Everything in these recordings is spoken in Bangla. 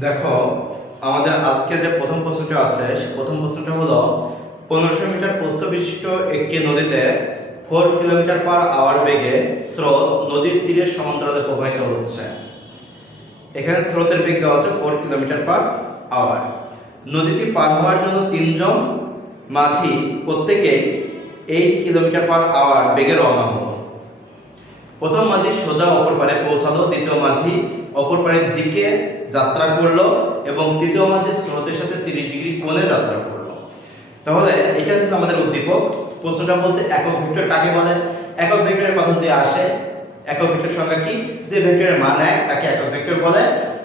দেখো, আমাদের আজকে যে প্রথম প্রশ্নটা আছে সেই প্রথম প্রশ্নটা হলো 1500 মিটার প্রস্থ বিশিষ্ট একটি নদীতে 4 কিলোমিটার পার আওয়ার বেগে স্রোত নদীর তীরের সমান্তরালে প্রবাহিত হচ্ছে। এখানে স্রোতের বেগ দেওয়া আছে 4 কিলোমিটার পার আওয়ার। নদীটি পার হওয়ার জন্য তিনজন মাঝি প্রত্যেকেই 8 কিলোমিটার পার আওয়ার বেগে রওনা হলো। প্রথম মাঝি সোজা অপর পারে পৌঁছালো, দ্বিতীয় মাঝি অপর পারের দিকে যাত্রা করলো এবং তৃতীয় মাঝি স্রোতের সাথে 30 ডিগ্রি কোণে যাত্রা করলো। তাহলে এটা হচ্ছে আমাদের উদ্দীপক। প্রশ্নটা বলছে একক ভেক্টর কাকে বলে। একক ভেক্টরের কথা যদি আসে, একক ভেক্টর সংজ্ঞা কি? যে ভেক্টরের মান এক তাকে একক ভেক্টর বলে।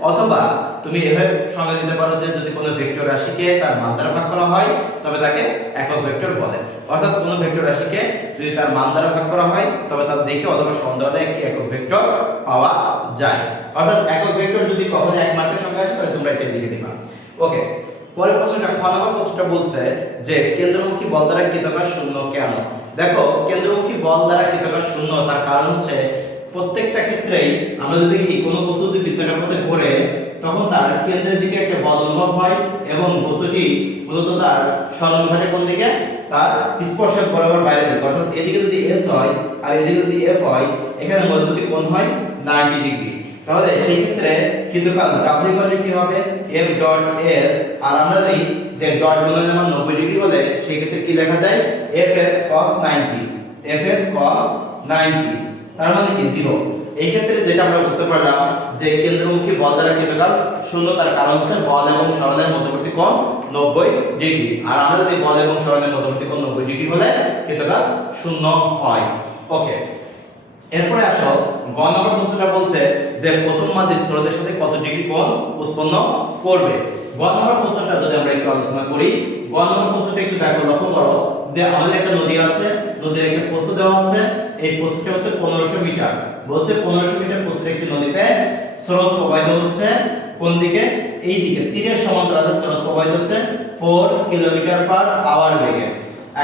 অথবা তুমি এভাবে সংজ্ঞা দিতে পারো যে যদি কোনো ভেক্টর রাশিকে তার মান দ্বারা ভাগ করা হয় তবে তাকে একক ভেক্টর বলে। অর্থাৎ কোনো ভেক্টর রাশিকে যদি তার মান দ্বারা ভাগ করা হয় তবে তার দিকে অথবা সমান্তরালে একটি একক ভেক্টর পাওয়া যায়। অর্থাৎ একক ভেক্টর যদি কখনো এক মার্কের সংখ্যা আসে তাহলে তোমরা এটা লিখে দিবা। ওকে, পরের প্রশ্নটা খ নম্বর প্রশ্নটা বলছে যে কেন্দ্রমুখী বল দ্বারা কৃতকাজ শূন্য কেন? দেখো, কেন্দ্রমুখী বল দ্বারা কৃতকাজ শূন্য তার কারণ হচ্ছে প্রত্যেকটা ক্ষেত্রেই আমরা যদি দেখি কোনো বস্তু যদি বৃত্তাকার পথে ঘোরে তখন তার কেন্দ্রের দিকে একটা বল অনুভব হয় এবং বস্তুটি মূলত তার সরণ ঘটে কোন দিকে? তার স্পর্শক বরাবর বাইরের দিকে। অর্থাৎ এদিকে যদি s হয় আর এদিকে যদি f হয়, এখানে মধ্যবর্তী কোণ হয় 90 ডিগ্রি। তাহলে সেই ক্ষেত্রে কৃতকাজ w কি হবে? f ডট s, আর আমরা জানি যে ডট গুণনের মান 90 ডিগ্রি হলে সেই ক্ষেত্রে কি লেখা যায়? fs cos 90, fs cos 90, তার মানে কি 0। এই ক্ষেত্রে যেটা আমরা বুঝতে পারলাম যে কেন্দ্রমুখী বল দ্বারা কৃতকাজ শূন্য তার কারণ হচ্ছে বল এবং সরণের মধ্যবর্তী কোণ 90 ডিগ্রি। আর আমরা যদি বল এবং সরণের মধ্যবর্তী কোণ 90 ডিগ্রি হলে কৃতকাজ শূন্য হয়। ওকে, এরপরে আসো গ নম্বর প্রশ্নটা বলছে যে প্রথম মাঝি স্রোতের সাথে কত ডিগ্রি কোণ উৎপন্ন করবে। গ নম্বর প্রশ্নটা যদি আমরা একটু আলোচনা করি, গ নম্বর প্রশ্নটা একটু দেখো, লক্ষ্য করো যে আমাদের একটা নদী আছে, নদীর একটা প্রস্থ দেওয়া আছে। এই প্রস্থটা হচ্ছে 1500 মিটার। বলছে 1500 মিটার প্রস্থের একটি নদীতে স্রোত প্রবাহিত হচ্ছে কোন দিকে? এই দিকে, তীরের সমান্তরালে স্রোত প্রবাহিত হচ্ছে 4 কিলোমিটার পার আওয়ার বেগে।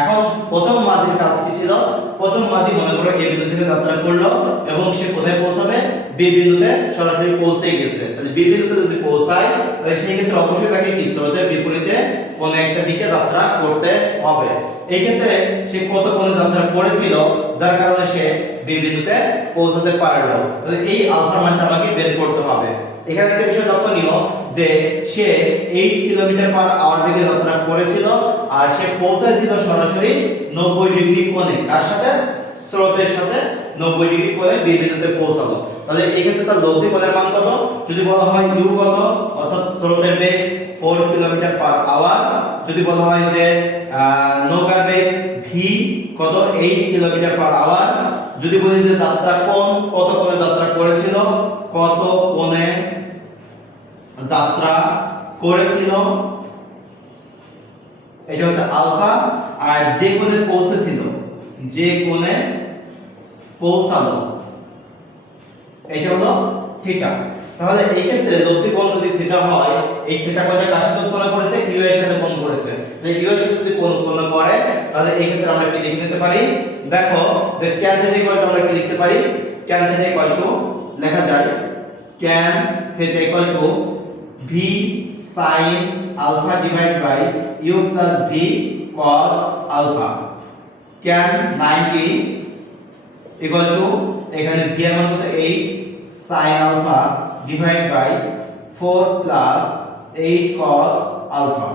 এখন প্রথম মাঝির কাজ কি ছিল? প্রথম মাঝি মনে করো এ বিন্দু থেকে যাত্রা করলো এবং সে কোথায় পৌঁছাবে? বি বিন্দুতে সরাসরি পৌঁছে গেছে। তাহলে বি বিন্দুতে যদি পৌঁছায় তাহলে সেই ক্ষেত্রে অবশ্যই তাকে কি স্রোতের বিপরীতে কোন একটা দিকে যাত্রা করতে হবে। এই ক্ষেত্রে সে কত কোণে যাত্রা করেছিল যার কারণে সে বি বিন্দুতে পৌঁছাতে পারলো। তাহলে এই আলফা মানটা আমাকে বের করতে হবে। এখানে একটা বিষয় লক্ষণীয় যে সে 8 কিলোমিটার পার আওয়ার বেগে যাত্রা করেছিল আর সে পৌঁছেছিল সরাসরি 90 ডিগ্রি কোণে। কার সাথে? স্রোতের সাথে 90 ডিগ্রি কোণে বি বিন্দুতে পৌঁছালো। তাহলে এই ক্ষেত্রে তার লব্ধি কোণের মান কত? যদি বলা হয় u কত, অর্থাৎ স্রোতের বেগ 4 কিলোমিটার পার আওয়ার, যদি বলা হয় যে নৌকার বেগ v কত 8 কিলোমিটার পার আওয়ার, যদি বলি যে যাত্রা কোণ কত কোণে যাত্রা করেছিল, কত কোণে যাত্রা করেছিল, এটা হচ্ছে আলফা, আর যে কোণে পৌঁছেছিল, যে কোণে পৌঁছালো, এটা হলো থিটা। তাহলে এই ক্ষেত্রে লব্ধি কোণ যদি থিটা হয়, এই থিটা কোণটা কার সাথে উৎপন্ন করেছে? ইউ এর সাথে কোণ করেছে। তাহলে ইউ এর সাথে যদি কোণ উৎপন্ন করে তাহলে এই ক্ষেত্রে আমরা কি লিখে নিতে পারি? দেখো যে tan থিটা ইকুয়াল টু আমরা কি লিখতে পারি? tan থিটা ইকুয়াল টু লেখা যায় tan theta equal to v sin alpha divided by u plus v cos alpha। tan 90 equal to এখানে v এর মান কত? 8 sin alpha divided by 4 plus 8 cos alpha।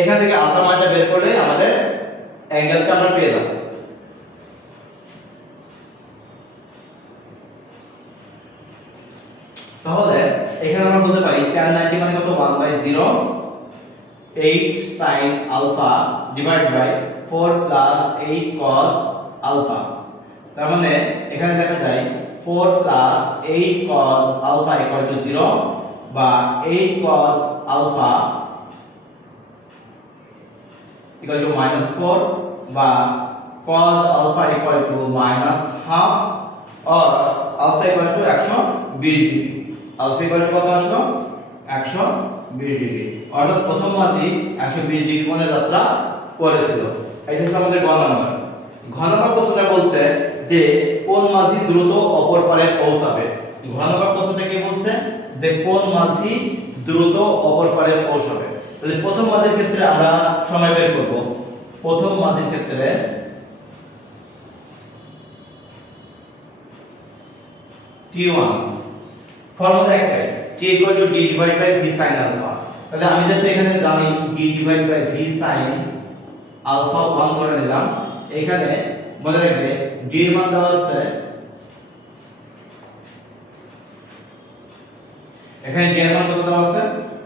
এখান থেকে আলফা মানটা বের করলে আমাদের অ্যাঙ্গেলটা আমরা পেয়ে যাব। তাহলে এখানে আমরা বলতে পারি tan 90 মানে কত? 1/0 8 sin alpha divided by 4 plus 8 cos alpha। তার মানে এখানে লেখা যায় 4 plus 8 cos alpha equal to 0 বা 8 cos alpha equal to -4 বা cos alpha equal to -half or alpha equal to 120 degree. alpha equal to কত আসলো? 120 ডিগ্রি। অর্থাৎ প্রথম মাঝি 120 ডিগ্রি কোণে যাত্রা করেছিল। এটা হচ্ছে আমাদের গ নাম্বার। ঘ নাম্বার প্রশ্নটা বলছে যে কোন মাঝি দ্রুত অপর পারে পৌঁছাবে। ঘ নম্বর প্রশ্নটা কি বলছে যে কোন মাঝি দ্রুত অপর পারে পৌঁছাবে। তাহলে প্রথম মাঝির ক্ষেত্রে আমরা সময় বের করব। প্রথম মাঝির ক্ষেত্রে t1 ফর্মুলা একটাই, t = d / v sin alpha। তাহলে আমি যেটা এখানে জানি d / v sin alpha 1 ধরে নিলাম। এখানে মনে রাখবে d এর মান দেওয়া আছে, এখানে d এর মান কত দেওয়া আছে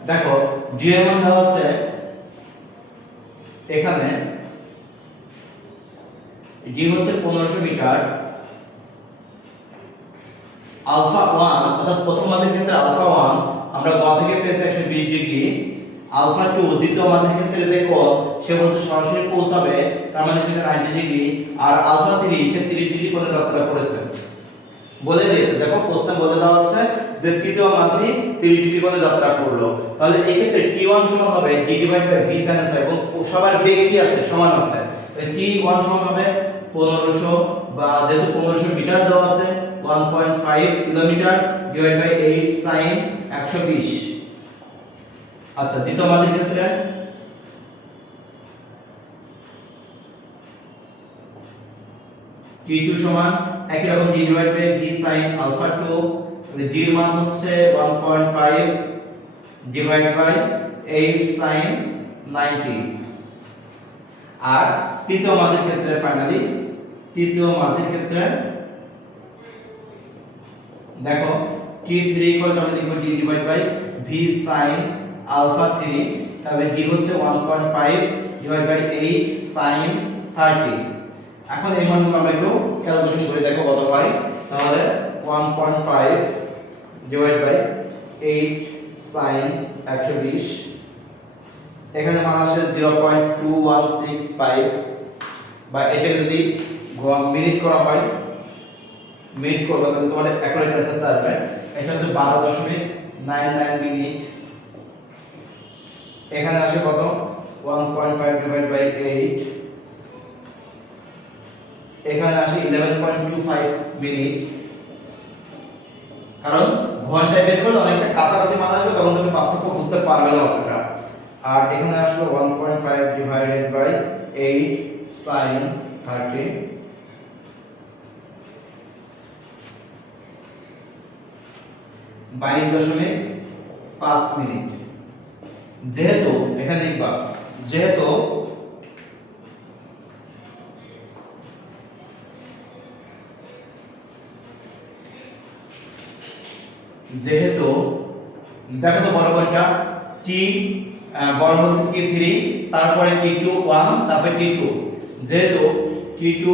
দেখো, d এর মান দেওয়া আছে এখানে d হচ্ছে 1500 মিটার, আলফা 1 অর্থাৎ প্রথম মাঝের ক্ষেত্রে আলফা 1 আমরা গ থেকে পেয়েছি 120 ডিগ্রি, আলফা 2 দ্বিতীয় মাঝের ক্ষেত্রে যে কোণ সে বলতে সরাসরি পৌঁছাবে, তার মানে সেটা 90 ডিগ্রি, আর আলফা 3 সে 30 ডিগ্রি কোণে যাত্রা করেছে বলে দিয়েছে। দেখো প্রশ্নে বলে দেওয়া আছে যে তৃতীয় মাঝি 30 ডিগ্রি কোণে যাত্রা করলো। তাহলে এই ক্ষেত্রে t1 সমান হবে d / v sin alpha এবং সবার বেগ কি আছে সমান আছে। তাহলে t1 সমান হবে 1500 বা যেহেতু 1500 মিটার দেওয়া আছে 1.5 কিলোমিটার / 8 sin 120। আচ্ছা দ্বিতীয় মাঝের ক্ষেত্রে t2 সমান একই রকম d / v sin alpha 2, তাহলে d এর মান হচ্ছে 1.5 / 8 sin 90। আর তৃতীয় মাঝের ক্ষেত্রে ফাইনালি তৃতীয় মাঝের ক্ষেত্রে দেখো t3 আমরা লিখব d / v sin alpha 3, তবে d হচ্ছে 1.5 / 8 sin 30। এখন এই মানগুলো আমরা একটু ক্যালকুলেশন করে দেখো কত হয়। তাহলে 1.5 / 8 sin 120, এখানে মান আসে 0.2165, বা এটাকে যদি মিনিট করা হয়, মিনিট করবে তাহলে তোমাদের অ্যাকুরেট অ্যান্সারটা আসবে। এটা হচ্ছে 12.99 মিনিট। এখানে আসে কত 1.5 / 8, এখানে আসে 11.25 মিনিট। কারণ ঘন্টায় বের করলে অনেকটা কাছাকাছি মান আসবে, তখন তুমি পার্থক্য বুঝতে পারবে না অতটা। আর এখানে আসলো 1.5 / 8 sin 30, 22.5 মিনিট। যেহেতু এখানে লিখবা যেহেতু দেখো তো বড় কোনটা, t বড় হচ্ছে t3, তারপরে t2 1, তারপরে t2। যেহেতু t2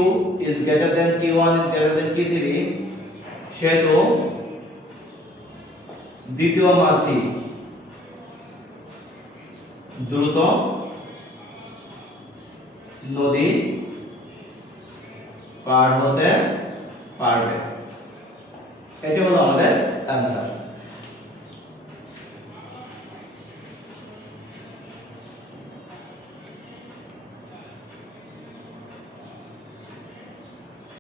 is greater than t1 is greater than t3, সেহেতু দ্বিতীয় মাঝি দ্রুত নদী পার হতে পারবে। এটা হলো আমাদের অ্যান্সার।